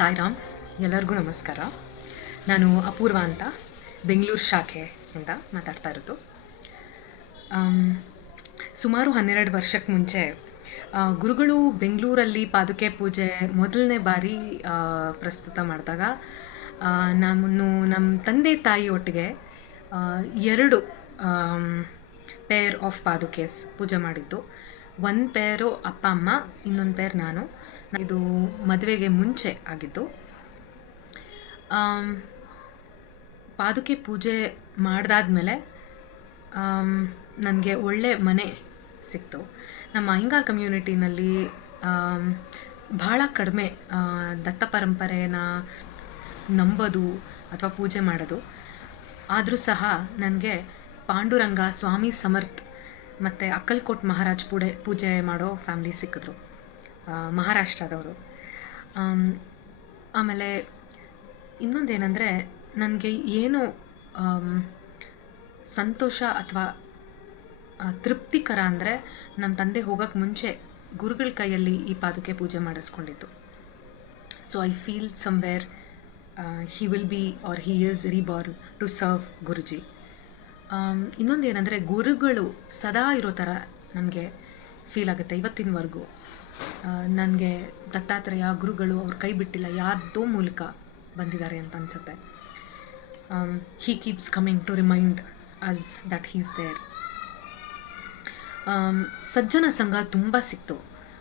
ಸಾಯಿರಾಮ್, ಎಲ್ಲರಿಗೂ ನಮಸ್ಕಾರ. ನಾನು ಅಪೂರ್ವ ಅಂತ ಬೆಂಗಳೂರು ಶಾಖೆಯಿಂದ ಮಾತಾಡ್ತಾ ಇರೋದು. ಸುಮಾರು 12 ವರ್ಷಕ್ಕೆ ಮುಂಚೆ ಗುರುಗಳು ಬೆಂಗಳೂರಲ್ಲಿ ಪಾದುಕೆ ಪೂಜೆ ಮೊದಲನೇ ಬಾರಿ ಪ್ರಸ್ತುತ ಮಾಡಿದಾಗ ನಮ್ಮ ತಂದೆ ತಾಯಿ ಒಟ್ಟಿಗೆ 2 ಪೇರ್ ಆಫ್ ಪಾದುಕೇಸ್ ಪೂಜೆ ಮಾಡಿದ್ದು. ಒಂದು ಪೇರು ಅಪ್ಪ ಅಮ್ಮ, ಇನ್ನೊಂದು ಪೇರ್ ನಾನು. ಇದು ಮದುವೆಗೆ ಮುಂಚೆ ಆಗಿದ್ದು. ಪಾದುಕೆ ಪೂಜೆ ಮಾಡಿದಾದ್ಮೇಲೆ ನನಗೆ ಒಳ್ಳೆ ಮನೆ ಸಿಕ್ತು. ನಮ್ಮ ಅಯ್ಯಂಗಾರ್ ಕಮ್ಯುನಿಟಿನಲ್ಲಿ ಭಾಳ ಕಡಿಮೆ ದತ್ತ ಪರಂಪರೆನ ನಂಬೋದು ಅಥವಾ ಪೂಜೆ ಮಾಡೋದು. ಆದರೂ ಸಹ ನನಗೆ ಪಾಂಡುರಂಗ, ಸ್ವಾಮಿ ಸಮರ್ಥ್ ಮತ್ತು ಅಕ್ಕಲ್ಕೋಟ್ ಮಹಾರಾಜ್ ಪೂಜೆ ಮಾಡೋ ಫ್ಯಾಮ್ಲಿ ಸಿಕ್ಕಿದ್ರು, ಮಹಾರಾಷ್ಟ್ರದವರು. ಆಮೇಲೆ ಇನ್ನೊಂದೇನೆಂದರೆ, ನನಗೆ ಏನು ಸಂತೋಷ ಅಥವಾ ತೃಪ್ತಿಕರ ಅಂದರೆ, ನಮ್ಮ ತಂದೆ ಹೋಗೋಕ್ಕೆ ಮುಂಚೆ ಗುರುಗಳ ಕೈಯಲ್ಲಿ ಈ ಪಾದುಕೆ ಪೂಜೆ ಮಾಡಿಸ್ಕೊಂಡಿದ್ದು. So I feel somewhere he will be or he is reborn to serve Guruji. ಇನ್ನೊಂದೇನೆಂದರೆ, ಗುರುಗಳು ಸದಾ ಇರೋ ಥರ ನನಗೆ ಫೀಲ್ ಆಗುತ್ತೆ ಇವತ್ತಿನವರೆಗೂ. ನನಗೆ ದತ್ತಾತ್ರೇಯ ಗುರುಗಳು ಅವ್ರ ಕೈ ಬಿಟ್ಟಿಲ್ಲ, ಯಾರ್ದೋ ಮೂಲಕ ಬಂದಿದ್ದಾರೆ ಅಂತ ಅನಿಸುತ್ತೆ. He keeps coming to remind us that he's there. ಸಜ್ಜನ ಸಂಘ ತುಂಬ ಸಿಕ್ತು.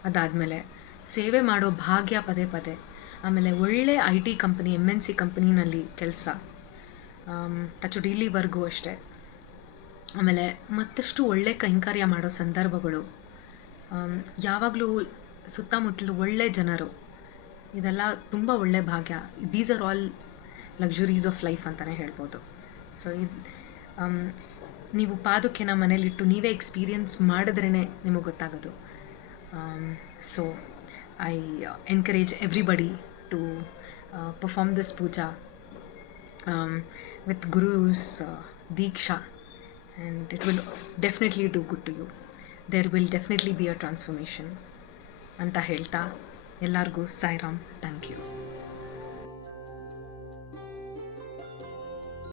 ಅದಾದಮೇಲೆ ಸೇವೆ ಮಾಡೋ ಭಾಗ್ಯ ಪದೇ ಪದೇ. ಆಮೇಲೆ ಒಳ್ಳೆ IT ಕಂಪ್ನಿ, MNC ಕಂಪ್ನಿನಲ್ಲಿ ಕೆಲಸ, ಟಚ್ ಇಲ್ಲಿವರೆಗೂ ಅಷ್ಟೇ. ಆಮೇಲೆ ಮತ್ತಷ್ಟು ಒಳ್ಳೆ ಕೈಂಕರ್ಯ ಮಾಡೋ ಸಂದರ್ಭಗಳು, ಯಾವಾಗಲೂ ಸುತ್ತಮುತ್ತಲು ಒಳ್ಳೆ ಜನರು, ಇದೆಲ್ಲ ತುಂಬ ಒಳ್ಳೆ ಭಾಗ್ಯ. These are all luxuries of life ಅಂತಲೇ ಹೇಳ್ಬೋದು. ಸೊ ನೀವು ಪಾದುಕೆನ ಮನೇಲಿಟ್ಟು ನೀವೇ ಎಕ್ಸ್ಪೀರಿಯನ್ಸ್ ಮಾಡಿದ್ರೇ ನಿಮಗೆ ಗೊತ್ತಾಗೋದು. So I encourage everybody to perform this puja with gurus diksha, and it will definitely do good to you. There will definitely be a transformation ಅಂತ ಹೇಳ್ತಾ ಎಲ್ಲರಿಗೂ ಸಾಯಿರಾಮ್. Thank you.